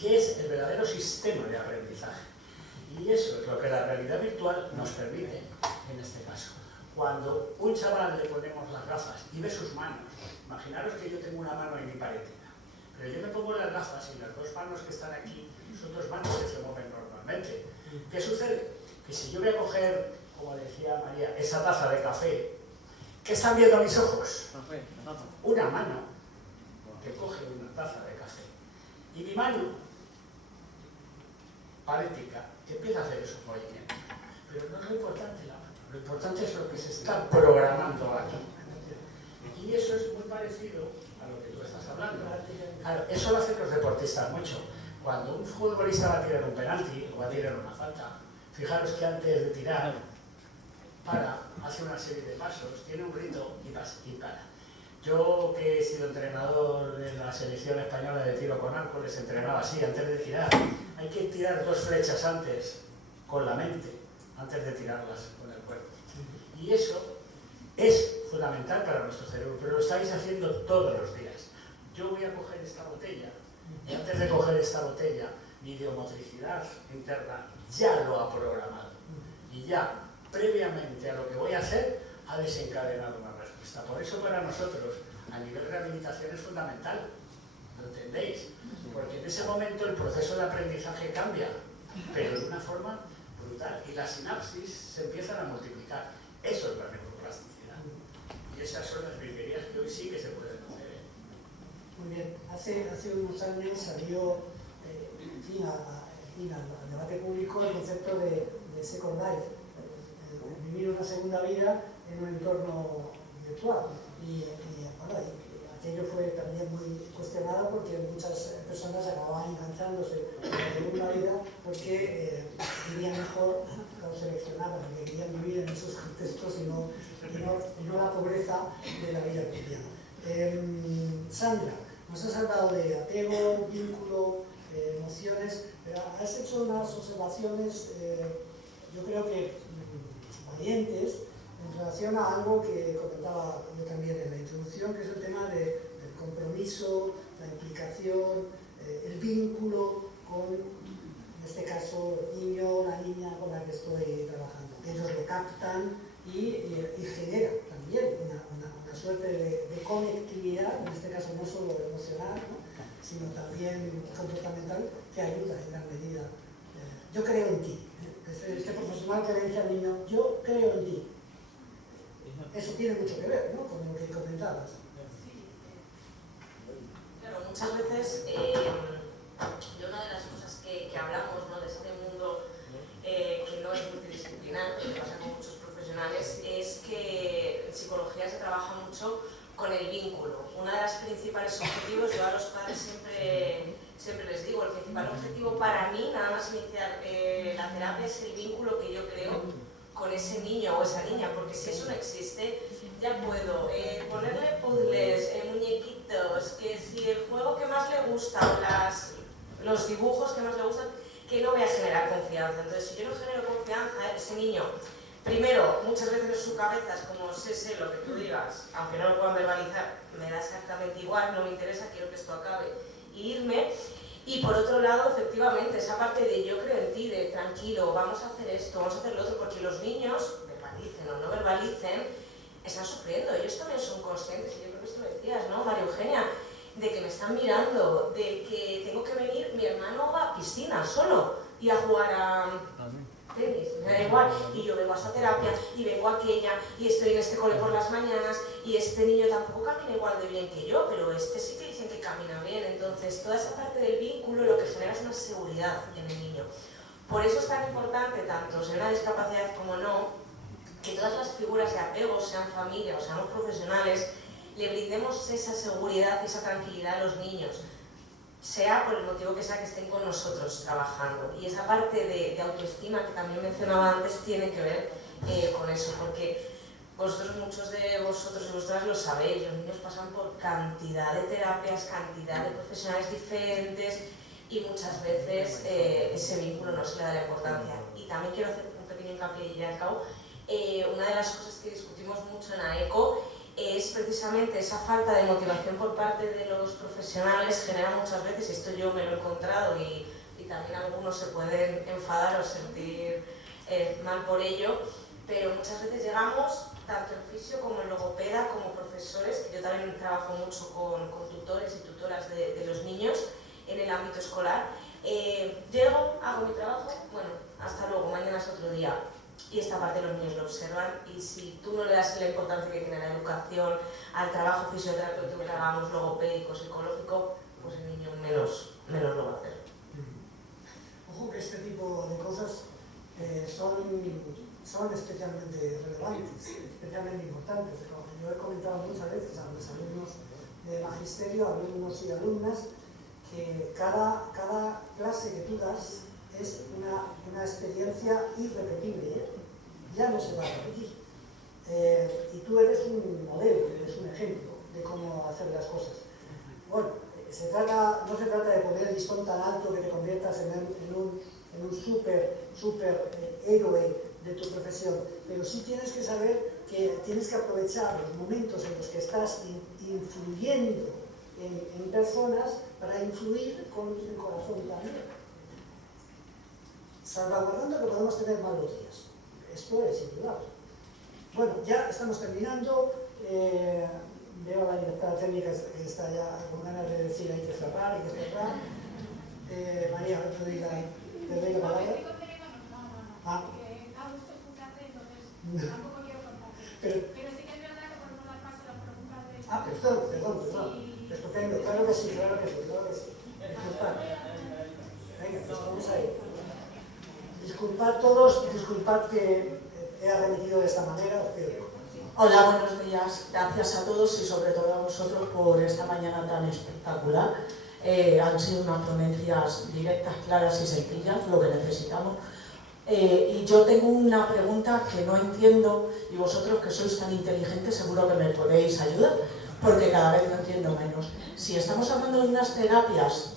que es el verdadero sistema de aprendizaje. Y eso es lo que la realidad virtual nos permite en este caso. Cuando un chaval le ponemos las gafas y ve sus manos, imagínate, imaginaros que yo tengo una mano hemiparética, pero yo me pongo las gafas y las dos manos que están aquí son dos manos que se mueven normalmente. ¿Qué sucede? Que si yo voy a coger, como decía María, esa taza de café, ¿qué están viendo mis ojos? Una mano que coge una taza de café y mi mano parética que empieza a hacer esos movimientos. Pero no es lo importante la mano, lo importante es lo que se está programando aquí. Y eso es muy parecido a lo que tú estás hablando. Claro, eso lo hacen los deportistas mucho. Cuando un futbolista va a tirar un penalti o va a tirar una falta, fijaros que antes de tirar, hace una serie de pasos, tiene un grito y para. Yo, que he sido entrenador de la selección española de tiro con arco, les entrenaba así, antes de tirar. Hay que tirar 2 flechas antes, con la mente, antes de tirarlas con el cuerpo. Y eso es fundamental para nuestro cerebro, pero lo estáis haciendo todos los días. Yo voy a coger esta botella, y antes de coger esta botella, mi ideomotricidad interna ya lo ha programado. Y ya, previamente a lo que voy a hacer, ha desencadenado una respuesta. Por eso para nosotros, a nivel de rehabilitación es fundamental, ¿lo entendéis? Porque en ese momento el proceso de aprendizaje cambia, pero de una forma brutal, y las sinapsis se empiezan a multiplicar. Eso es la neuroplasticidad. Y esas son las virguerías que hoy sí que se pueden hacer. Muy bien. Hace unos años salió al debate público el concepto de Second Life, el vivir una segunda vida en un entorno virtual. Y aquello fue también muy cuestionado porque muchas personas acababan enganchándose en la segunda vida porque vivían mejor lo seleccionaban, porque querían vivir en esos contextos y no la pobreza de la vida cotidiana. Sandra, nos has hablado de apego, vínculo, emociones, pero has hecho unas observaciones, yo creo que valientes, en relación a algo que comentaba yo también en la introducción, que es el tema del compromiso, la implicación, el vínculo con, en este caso, el niño o la niña con la que estoy trabajando. Ellos lo captan y genera también una suerte de conectividad, en este caso no solo emocional, ¿no?, sino también comportamental, que ayuda en gran medida. Yo creo en ti. Este profesional que le dice al niño, yo creo en ti. Eso tiene mucho que ver, ¿no?, con lo que comentabas. Claro, muchas veces de una de las cosas que hablamos, ¿no?, de este mundo que no es multidisciplinar, que pasa con muchos profesionales, es que en psicología se trabaja mucho con el vínculo. Uno de los principales objetivos, yo a los padres siempre les digo, el principal objetivo para mí, nada más iniciar la terapia, es el vínculo que yo creo con ese niño o esa niña, porque si eso no existe, ya puedo ponerle puzzles, muñequitos, que si el juego que más le gusta o los dibujos que más le gustan, que no voy a generar confianza. Entonces, si yo no genero confianza, ese niño, primero, muchas veces en su cabeza es como, sé lo que tú digas, aunque no lo puedan verbalizar, me da exactamente igual, no me interesa, quiero que esto acabe, y irme. Y por otro lado, efectivamente, esa parte de yo creo en ti, de tranquilo, vamos a hacer esto, vamos a hacer lo otro, porque los niños, verbalicen o no verbalicen, están sufriendo, ellos también son conscientes, y yo creo que esto lo decías, ¿no, María Eugenia?, de que me están mirando, de que tengo que venir, mi hermano va a piscina solo y a jugar a tenis, me da igual, y yo vengo a esta terapia y vengo a aquella y estoy en este cole por las mañanas y este niño tampoco camina igual de bien que yo, pero este sí que dicen que camina bien. Entonces toda esa parte del vínculo lo que genera es una seguridad en el niño. Por eso es tan importante, tanto sea una discapacidad como no, que todas las figuras de apego, sean familia o sean profesionales, le brindemos esa seguridad y esa tranquilidad a los niños, sea por el motivo que sea que estén con nosotros trabajando. Y esa parte de autoestima que también mencionaba antes tiene que ver con eso, porque muchos de vosotros y vosotras lo sabéis, los niños pasan por cantidad de terapias, cantidad de profesionales diferentes y muchas veces ese vínculo no se le da la importancia. Y también quiero hacer un pequeño hincapié y ya acabo. Una de las cosas que discutimos mucho en AECO es precisamente esa falta de motivación por parte de los profesionales, genera muchas veces, y esto yo me lo he encontrado y también algunos se pueden enfadar o sentir mal por ello, pero muchas veces llegamos tanto el fisio como el logopeda, como profesores, que yo también trabajo mucho con tutores y tutoras de los niños en el ámbito escolar. Llego, hago mi trabajo, bueno, hasta luego, mañana es otro día. Y esta parte los niños lo observan, y si tú no le das la importancia que tiene la educación, al trabajo fisioterapéutico que hagamos, logopédico, psicológico, pues el niño menos lo va a hacer. Ojo que este tipo de cosas son especialmente relevantes, especialmente importantes. Como yo he comentado muchas veces a mis alumnos de magisterio, alumnos y alumnas, que cada clase que tú das es una experiencia irrepetible, ¿eh? Ya no se va a repetir. Y tú eres un modelo, eres un ejemplo de cómo hacer las cosas. Bueno, no se trata de poner el listón tan alto que te conviertas en un super héroe de tu profesión, pero sí tienes que saber que tienes que aprovechar los momentos en los que estás influyendo en personas para influir con el corazón también, salvaguardando que podemos tener malos días. Esto es indudable. Bueno, ya estamos terminando. Veo a la directora técnica que está ya con ganas de decir hay que cerrar. María, te doy la palabra. Tampoco quiero contar. Pero sí que es verdad que podemos dar paso a las preguntas de... Perdón. Estupendo, claro que sí. Disculpad. Venga, pues vamos a ir. Disculpad todos, disculpad que he arremetido de esta manera, os pido. Hola, buenos días. Gracias a todos y sobre todo a vosotros por esta mañana tan espectacular. Han sido unas ponencias directas, claras y sencillas, lo que necesitamos. Y yo tengo una pregunta que no entiendo, y vosotros que sois tan inteligentes seguro que me podéis ayudar, porque cada vez lo entiendo menos. Si estamos hablando de unas terapias,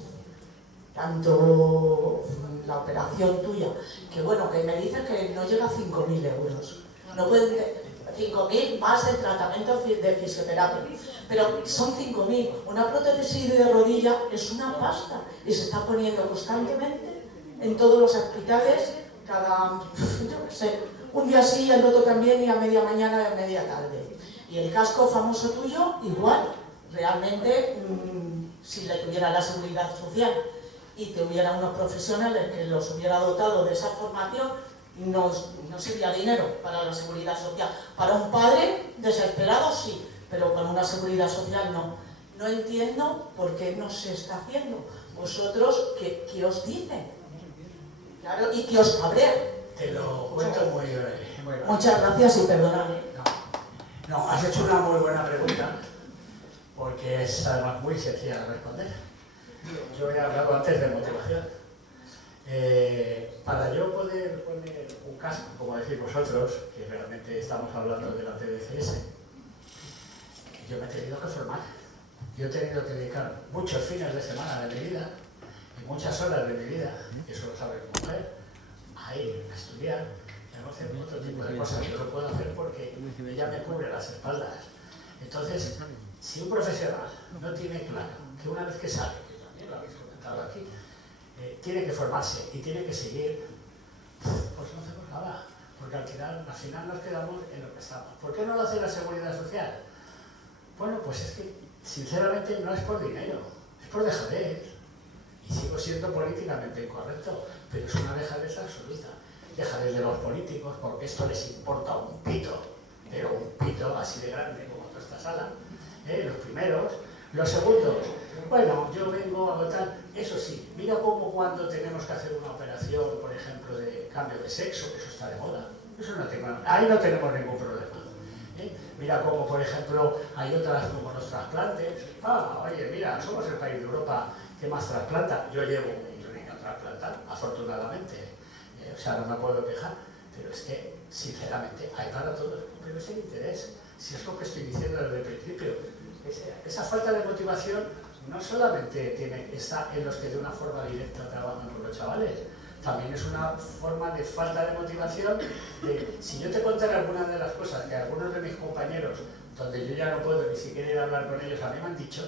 tanto la operación tuya, que bueno, que me dices que no llega a 5.000 euros. No pueden 5.000 más el tratamiento de fisioterapia, pero son 5.000. Una prótesis de rodilla es una pasta y se está poniendo constantemente en todos los hospitales, yo qué sé, un día sí, el otro también, y a media mañana y a media tarde. Y el casco famoso tuyo, igual. Realmente, si le tuviera la seguridad social y te hubiera unos profesionales que los hubiera dotado de esa formación, no sería dinero para la seguridad social. Para un padre desesperado sí, pero con una seguridad social no. No entiendo por qué no se está haciendo. Vosotros, ¿qué os dicen? Claro, y que os cabrea. Te lo cuento muy breve. Muchas gracias y perdonadme. No, has hecho una muy buena pregunta, porque es además muy sencilla de responder. Yo he hablado antes de motivación. Para yo poder poner un casco, como decís vosotros, que realmente estamos hablando de la TDCS, yo me he tenido que formar. Yo he tenido que dedicar muchos fines de semana de mi vida y muchas horas de mi vida, y eso lo sabe mi mujer, a ir a estudiar, a hacer otro tipo de cosas que yo no puedo hacer porque ella me cubre las espaldas. Entonces, si un profesional no tiene claro que una vez que sale, que también lo habéis comentado aquí, tiene que formarse y tiene que seguir, pues no hacemos nada, porque al final nos quedamos en lo que estamos. ¿Por qué no lo hace la Seguridad Social? Bueno, pues es que sinceramente no es por dinero, es por dejadez. Y sigo siendo políticamente incorrecto, pero es una dejadez absoluta. Dejadez de los políticos, porque esto les importa un pito, pero un pito así de grande como toda esta sala. Los primeros. Los segundos, bueno, yo vengo a votar. Eso sí, mira cómo cuando tenemos que hacer una operación, por ejemplo, de cambio de sexo, que eso está de moda, ahí no tenemos ningún problema. Mira cómo, por ejemplo, hay otras como los trasplantes. Oye, mira, somos el país de Europa que más trasplanta. Yo llevo un niño a trasplantar, afortunadamente. O sea, no me puedo quejar. Pero es que, sinceramente, hay para todos. Pero es el interés. Si es lo que estoy diciendo desde el principio. Esa falta de motivación no solamente está en los que de una forma directa trabajan con los chavales, también es una forma de falta de motivación. Si yo te contara algunas de las cosas que algunos de mis compañeros, donde yo ya no puedo ni siquiera ir a hablar con ellos, a mí me han dicho,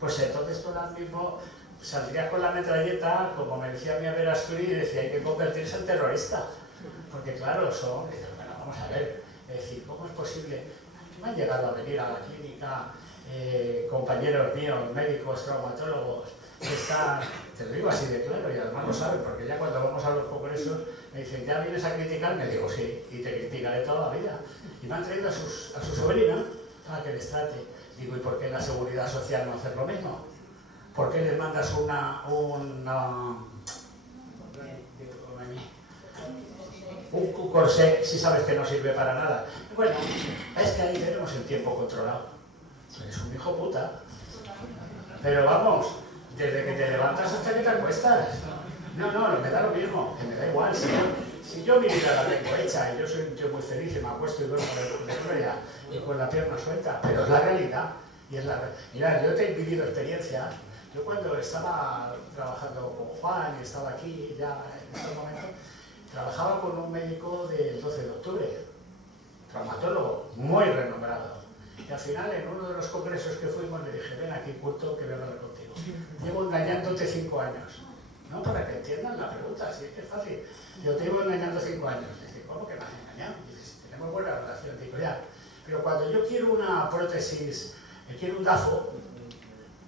pues entonces tú ahora mismo saldrías con la metralleta, como me decía mi Vera Asturi, y decía hay que convertirse en terrorista. Porque claro, bueno, vamos a ver, Es decir, ¿cómo es posible? Me han llegado a venir a la clínica compañeros míos, médicos, traumatólogos, que están, te lo digo así de claro, y además lo saben, porque ya cuando vamos a los congresos me dicen, ¿ya vienes a criticarme? Digo, sí, y te criticaré toda la vida. Y me han traído a su sobrina para que les trate. Digo, ¿y por qué en la seguridad social no hacer lo mismo? ¿Por qué les mandas un corsé si sabes que no sirve para nada? Bueno, es que ahí tenemos el tiempo controlado. Es un hijo puta. Pero vamos, desde que te levantas hasta que te acuestas. No, me da lo mismo, que me da igual. Si yo mi vida la tengo hecha y yo soy un tío muy feliz y me acuesto y duermo de gloria y con la pierna suelta, pero es la realidad. Y es Mira, yo he vivido experiencias. Yo cuando estaba trabajando con Juan y estaba aquí ya en este momento, trabajaba con un médico del 12 de octubre, traumatólogo, muy renombrado. Y al final, en uno de los congresos que fuimos, le dije, ven aquí, culto, que voy a hablar contigo. Llevo engañándote 5 años. No, para que entiendan la pregunta, si es que es fácil. Yo te llevo engañando 5 años. Le dije, ¿cómo que me has engañado? Y dice, si tenemos buena relación, digo, ya. Pero cuando yo quiero una prótesis, quiero un DAFO,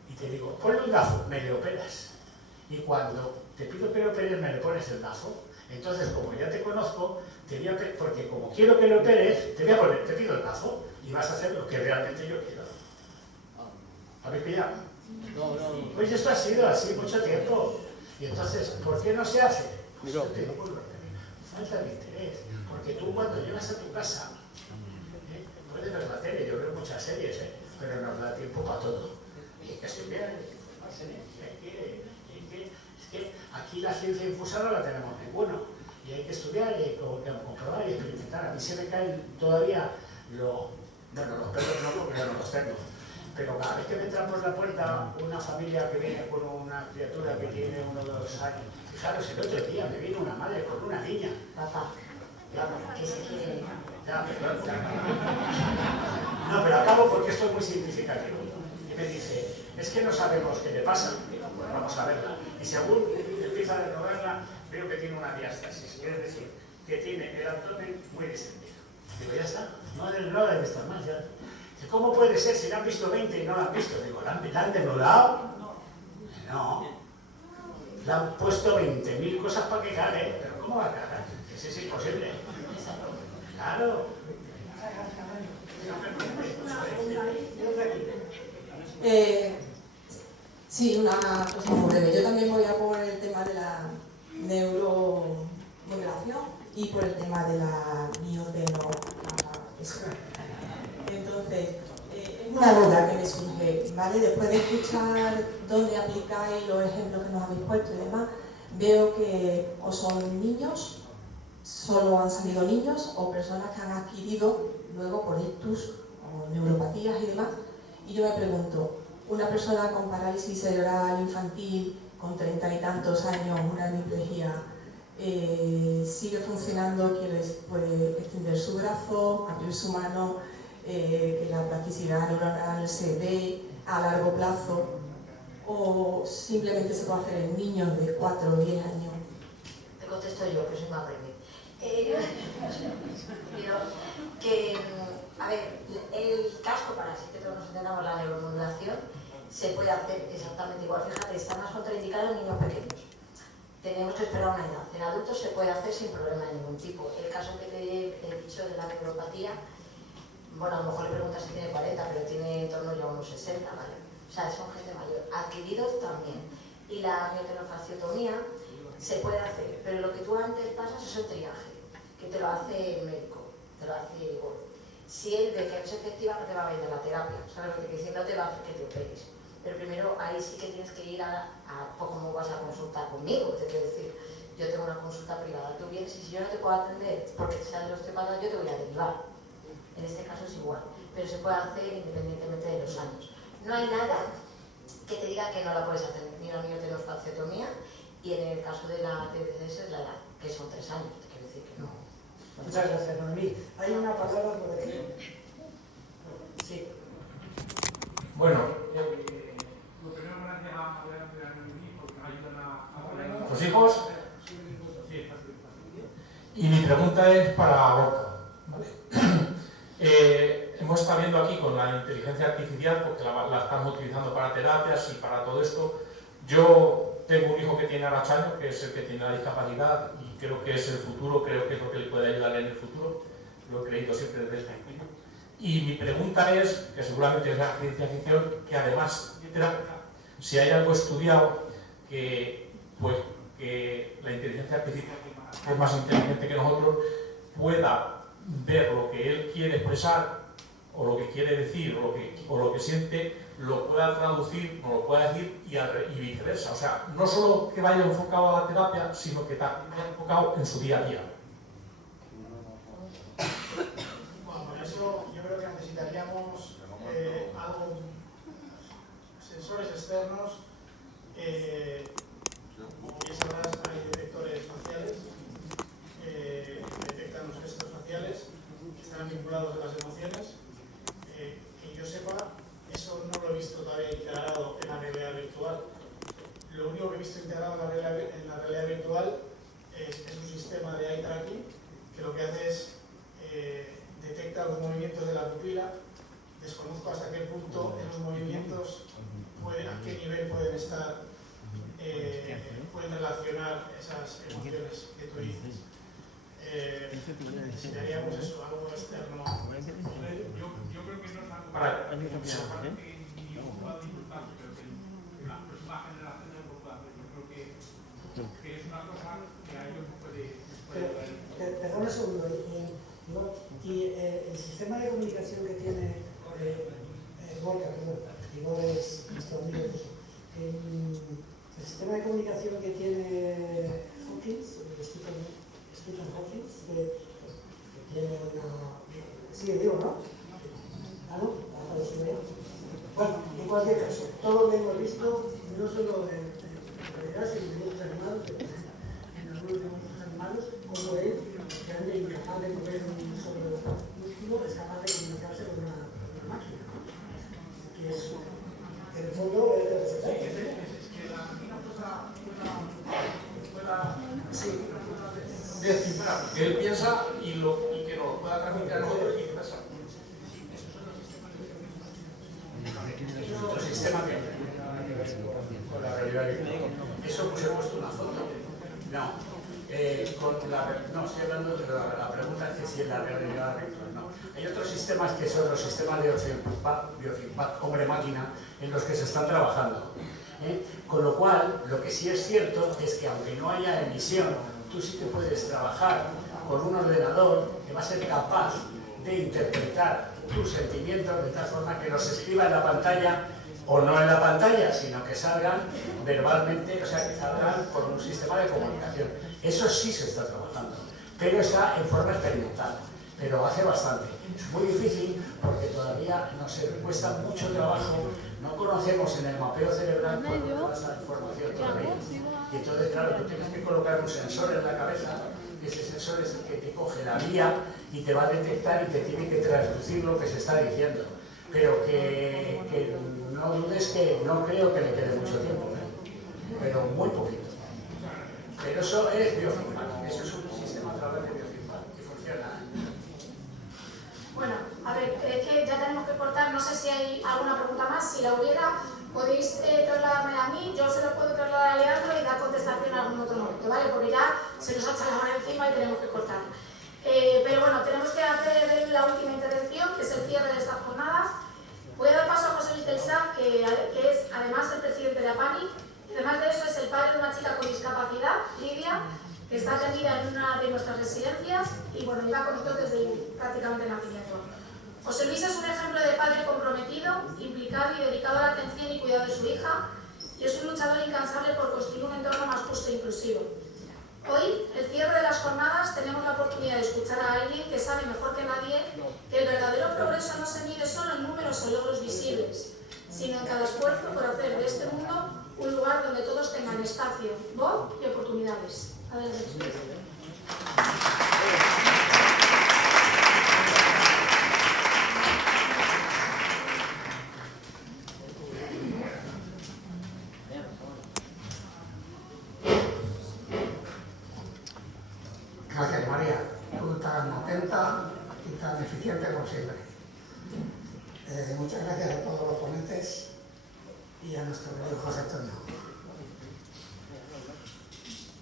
y te digo, ponle un DAFO, me le operas. Y cuando te pido que le operes, me le pones el DAFO. Entonces, como ya te conozco, porque como quiero que le operes, te pido el DAFO y vas a hacer lo que realmente yo quiero. ¿Habéis pillado? Pues esto ha sido así mucho tiempo. Y entonces, ¿por qué no se hace? Pues yo te digo, falta de interés. Porque tú cuando llegas a tu casa, puedes ver la tele, yo veo muchas series, pero no da tiempo para todo. Y hay que estudiar, hay que informarse, es que aquí la ciencia infusa no la tenemos ninguno. Y hay que estudiar, y hay que comprobar y experimentar. A mí se me caen todavía los perros no, porque yo no los tengo. Pero cada vez que me entra por la puerta una familia que viene con una criatura que tiene 1 o 2 años, fijaros, el otro día me vino una madre con una niña. Papá, que se quiere... No, pero acabo porque esto es muy significativo. Y me dice, es que no sabemos qué le pasa. Digo, pues vamos a verla. Y según empieza a desnudarla, veo que tiene una diástasis. Quiere decir, que tiene el abdomen muy distendido. Digo, ya está, no debe estar más ya. ¿Cómo puede ser si la han visto 20 y no la han visto? Digo, ¿la han desnudado? No. Le han puesto 20.000 cosas para que cague. ¿Pero cómo va a cagar? Eso es imposible. Claro. Sí, una cosa muy breve. Yo también voy a por el tema de la neuromodelación y por el tema de la biotecnología. Entonces, es una duda que me surge, ¿vale? Después de escuchar dónde aplicáis los ejemplos que nos habéis puesto y demás, veo que o son niños, solo han salido niños, o personas que han adquirido luego por ictus o neuropatías y demás. Y yo me pregunto, una persona con parálisis cerebral infantil, con 30 y tantos años, una hemiplegia, sigue funcionando, puede extender su brazo, abrir su mano, que la plasticidad neuronal se ve a largo plazo, o simplemente se puede hacer en niños de 4 o 10 años. Te contesto yo, que soy más breve. A ver, el casco, para así que todos nos entendamos, la neuromodulación, se puede hacer exactamente igual. Fíjate, está más contraindicado en niños pequeños. Tenemos que esperar una edad. En adultos se puede hacer sin problema de ningún tipo. El caso que te he dicho de la neuropatía, bueno, a lo mejor le preguntas si tiene 40, pero tiene en torno ya a unos 60, ¿vale? O sea, son gente mayor. Adquiridos también. Y la miotenofasciotomía se puede hacer, pero lo que tú antes pasas es el triaje, que te lo hace el médico, te lo hace Igor. Si él ve que no es efectiva, no te va a ir a la terapia, ¿sabes lo que te quiero decir? No te va a hacer que te operes. Pero primero ahí sí que tienes que ir pues como vas a consultar conmigo, te quiero decir, yo tengo una consulta privada, tú vienes y si yo no te puedo atender porque te sale los osteópata, yo te voy a derivar. En este caso es igual, pero se puede hacer independientemente de los años. No hay nada que te diga que no la puedes hacer, ni la miotenofasciotomía, y en el caso de la TDCS es la edad, que son 3 años, te quiero decir que no. Muchas gracias, Noemí. Hay una palabra por aquí. Sí. Bueno, lo primero, gracias a Noemí porque nos ayudan a nuestros hijos. Sí, y mi pregunta es para Borja, ¿vale? Hemos estado viendo aquí con la inteligencia artificial, porque la estamos utilizando para terapias y para todo esto. Yo tengo un hijo que tiene ahora 8 años, que es el que tiene la discapacidad, y creo que es el futuro, creo que es lo que le puede ayudar en el futuro. Lo he creído siempre desde el principio. Y mi pregunta es, que seguramente es la ciencia ficción, que además de terapia, si hay algo estudiado que la inteligencia artificial, que es más inteligente que nosotros, pueda ver lo que él quiere expresar, o lo que quiere decir, o lo que siente, lo pueda traducir, o lo pueda decir, y viceversa. O sea, no solo que vaya enfocado a la terapia, sino que también vaya enfocado en su día a día. Bueno, por eso yo creo que necesitaríamos sensores externos. Como ya sabrás, hay detectores faciales que detectan los gestos faciales que están vinculados a las emociones. Que yo sepa, eso no lo he visto todavía integrado en la realidad virtual. Lo único que he visto integrado en la realidad virtual es un sistema de eye tracking que lo que hace es detecta los movimientos de la pupila. Desconozco hasta qué punto en los movimientos, a qué nivel pueden estar, pueden relacionar esas emociones que tú dices. Necesitaríamos eso, algo externo. Yo creo que no es algo para ni un pueda disfrutar, pero que la próxima generación no lo pueda hacer. Yo creo que es una cosa que a ellos puede ayudar. Perdón un segundo, y el sistema de comunicación que tiene Igor es nuestro amigo, el sistema de comunicación que tiene Hawkins, Stephen Hawking, que tiene una... Sí, digo, ¿no? ¿Ah, no? Bueno, en cualquier caso, todo lo hemos visto, no solo en realidad, sino en dibujos animados, en algunos dibujos animados, como él, que anda incapaz de mover un solo músculo, es capaz de comunicarse con una máquina. Que es, en el fondo, es de representar. Sí. Descifrar, que él piensa y que nos lo pueda transmitir a nosotros y viceversa. Otro sistema que con la realidad virtual. Eso pues he puesto una foto. No, estoy hablando de la pregunta es que si es la realidad virtual. No. Hay otros sistemas que son los sistemas de biofeedback hombre-máquina en los que se están trabajando. Con lo cual, lo que sí es cierto es que aunque no haya emisión, tú sí te puedes trabajar con un ordenador que va a ser capaz de interpretar tus sentimientos de tal forma que los escriba en la pantalla, o no en la pantalla, sino que salgan verbalmente, o sea, que salgan por un sistema de comunicación. Eso sí se está trabajando, pero está en forma experimental, pero hace bastante. Es muy difícil porque todavía nos cuesta mucho trabajo, no conocemos en el mapeo cerebral toda esa información todavía. Y entonces, claro, tú tienes que colocar un sensor en la cabeza, y ese sensor es el que te coge la vía y te va a detectar y te tiene que traducir lo que se está diciendo. Pero que no dudes que no creo que le quede mucho tiempo, pero muy poquito. Pero eso es biofeedback, eso es un sistema a través de biofeedback que funciona. Bueno, a ver, es que ya tenemos que cortar, no sé si hay alguna pregunta más, si la hubiera, podéis trasladarme a mí, yo se lo puedo trasladar a Leandro y dar contestación en algún otro momento, ¿vale? Porque ya se nos ha echado la hora encima y tenemos que cortar. Pero bueno, tenemos que hacer la última intervención, que es el cierre de estas jornadas. Voy a dar paso a José Luis del Saz, que es además el presidente de APANI, y además de eso es el padre de una chica con discapacidad, Lidia, que está atendida en una de nuestras residencias y bueno, lleva con nosotros desde prácticamente el nacimiento. José Luis es un ejemplo de padre comprometido, implicado y dedicado a la atención y cuidado de su hija, y es un luchador incansable por construir un entorno más justo e inclusivo. Hoy, el cierre de las jornadas, tenemos la oportunidad de escuchar a alguien que sabe mejor que nadie que el verdadero progreso no se mide solo en números o logros visibles, sino en cada esfuerzo por hacer de este mundo un lugar donde todos tengan espacio, voz y oportunidades. Adelante. Gracias, María. Tú tan atenta y tan eficiente posible. Muchas gracias a todos los ponentes y a nuestro querido José Antonio.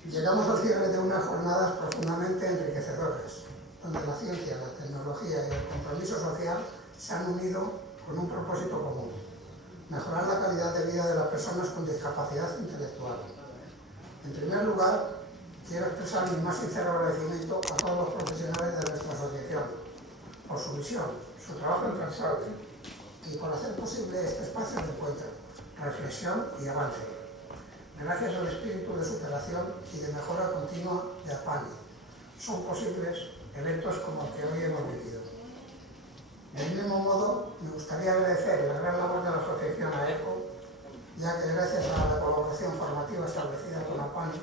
Llegamos al cierre de unas jornadas profundamente enriquecedoras, donde la ciencia, la tecnología y el compromiso social se han unido con un propósito común: mejorar la calidad de vida de las personas con discapacidad intelectual. En primer lugar, quiero expresar mi más sincero agradecimiento a todos los profesionales de nuestra asociación por su visión, su trabajo incansable y por hacer posible este espacio de encuentro, reflexión y avance. Gracias al espíritu de superación y de mejora continua de APANI, son posibles eventos como el que hoy hemos vivido. Del mismo modo, me gustaría agradecer la gran labor de la asociación AECO, ya que gracias a la colaboración formativa establecida con APANI,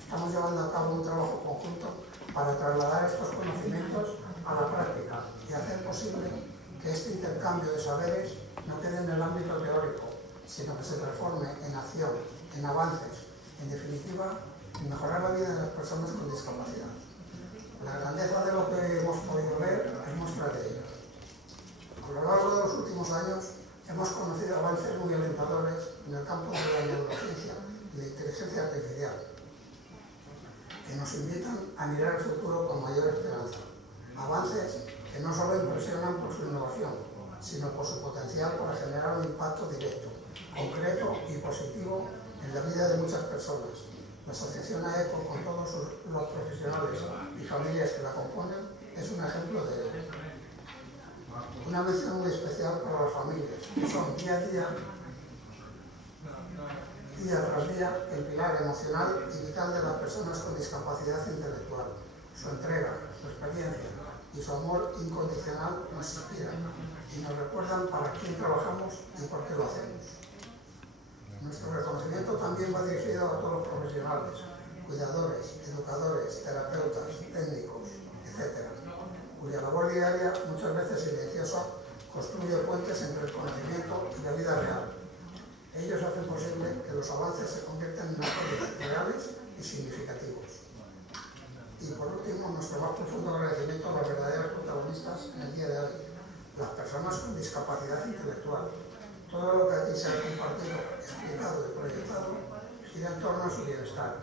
estamos llevando a cabo un trabajo conjunto para trasladar estos conocimientos a la práctica y hacer posible que este intercambio de saberes no quede en el ámbito teórico, sino que se transforme en acción, en avances, en definitiva, en mejorar la vida de las personas con discapacidad. La grandeza de lo que hemos podido ver es muestra de ello. A lo largo de los últimos años hemos conocido avances muy alentadores en el campo de la neurociencia y la inteligencia artificial, que nos invitan a mirar el futuro con mayor esperanza. Avances que no solo impresionan por su innovación, sino por su potencial para generar un impacto directo, concreto y positivo en la vida de muchas personas. La asociación AECO, con todos los profesionales y familias que la componen, es un ejemplo de ello. Una mención muy especial para las familias, que son día a día, día tras día, el pilar emocional y vital de las personas con discapacidad intelectual. Su entrega, su experiencia y su amor incondicional nos inspiran y nos recuerdan para quién trabajamos y por qué lo hacemos. Nuestro reconocimiento también va dirigido a todos los profesionales, cuidadores, educadores, terapeutas, técnicos, etc., cuya labor diaria, muchas veces silenciosa, construye puentes entre el conocimiento y la vida real. Ellos hacen posible que los avances se conviertan en actos reales y significativos. Y por último, nuestro más profundo agradecimiento a las verdaderas protagonistas en el día de hoy, las personas con discapacidad intelectual. Todo lo que aquí se ha compartido, explicado y proyectado gira en torno a su bienestar,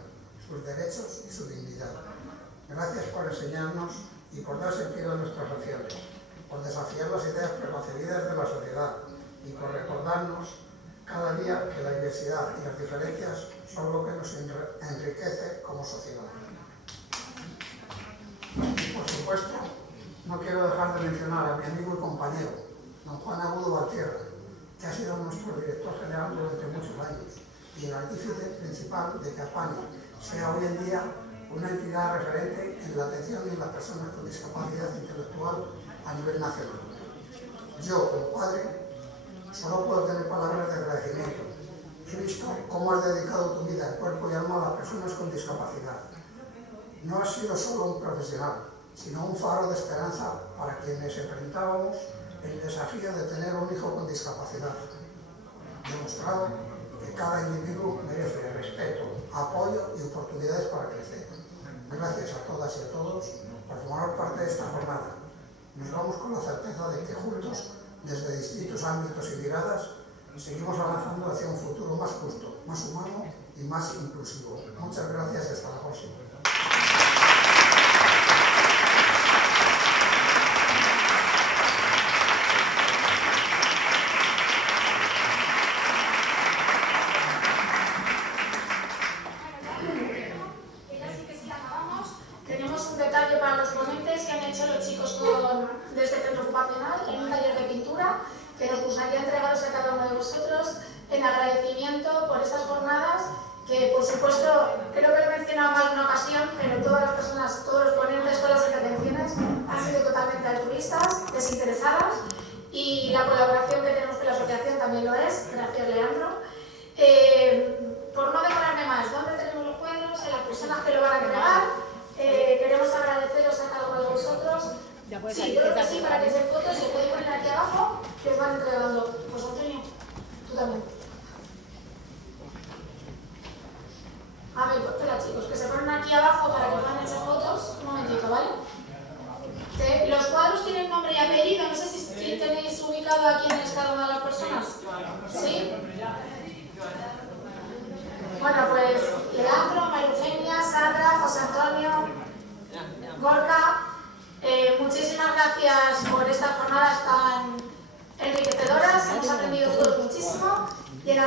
sus derechos y su dignidad. Gracias por enseñarnos y por dar sentido a nuestras acciones, por desafiar las ideas preconcebidas de la sociedad y por recordarnos cada día que la diversidad y las diferencias son lo que nos enriquece como sociedad. Por supuesto, no quiero dejar de mencionar a mi amigo y compañero, don Juan Agudo Valtierra, que ha sido nuestro director general durante muchos años y el artífice principal de que APANI sea hoy en día una entidad referente en la atención de las personas con discapacidad intelectual a nivel nacional. Yo, como padre, solo puedo tener palabras de agradecimiento. He visto cómo has dedicado tu vida en cuerpo y alma a las personas con discapacidad. No has sido solo un profesional, sino un faro de esperanza para quienes enfrentábamos el desafío de tener un hijo con discapacidad. Demostrado que cada individuo merece respeto, apoyo y oportunidades para crecer. Gracias a todas y a todos por formar parte de esta jornada. Nos vamos con la certeza de que juntos, desde distintos ámbitos y miradas, seguimos avanzando hacia un futuro más justo, más humano y más inclusivo. Muchas gracias y hasta la próxima. de este centro ocupacional en un taller de pintura que nos gustaría entregaros a cada uno de vosotros en agradecimiento por estas jornadas que, por supuesto, creo que lo he mencionado más de una ocasión, pero todas las personas, todos los ponentes, todas las intervenciones han sido totalmente altruistas, desinteresadas, y la colaboración que tenemos con la asociación también lo es. Gracias, Leandro. Por no demorarme más, ¿dónde tenemos los cuadros? A las personas que lo van a entregar. Queremos agradeceros a cada uno de vosotros. Sí, creo que sí, para que se fotos se pueden poner aquí abajo, que os van entregando. Pues Antonio, tú también. A ver, espera chicos, que se ponen aquí abajo para que puedan echar fotos. Un momentito, ¿vale? Los cuadros tienen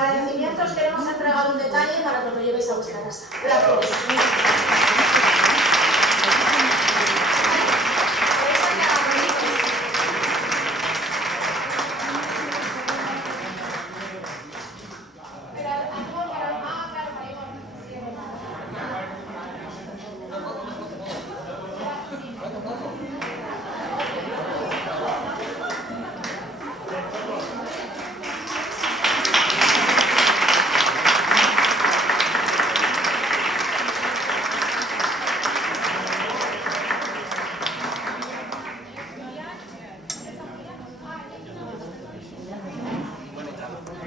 agradecimientos queremos entregar un detalle para que os lo llevéis a vuestra casa. Gracias.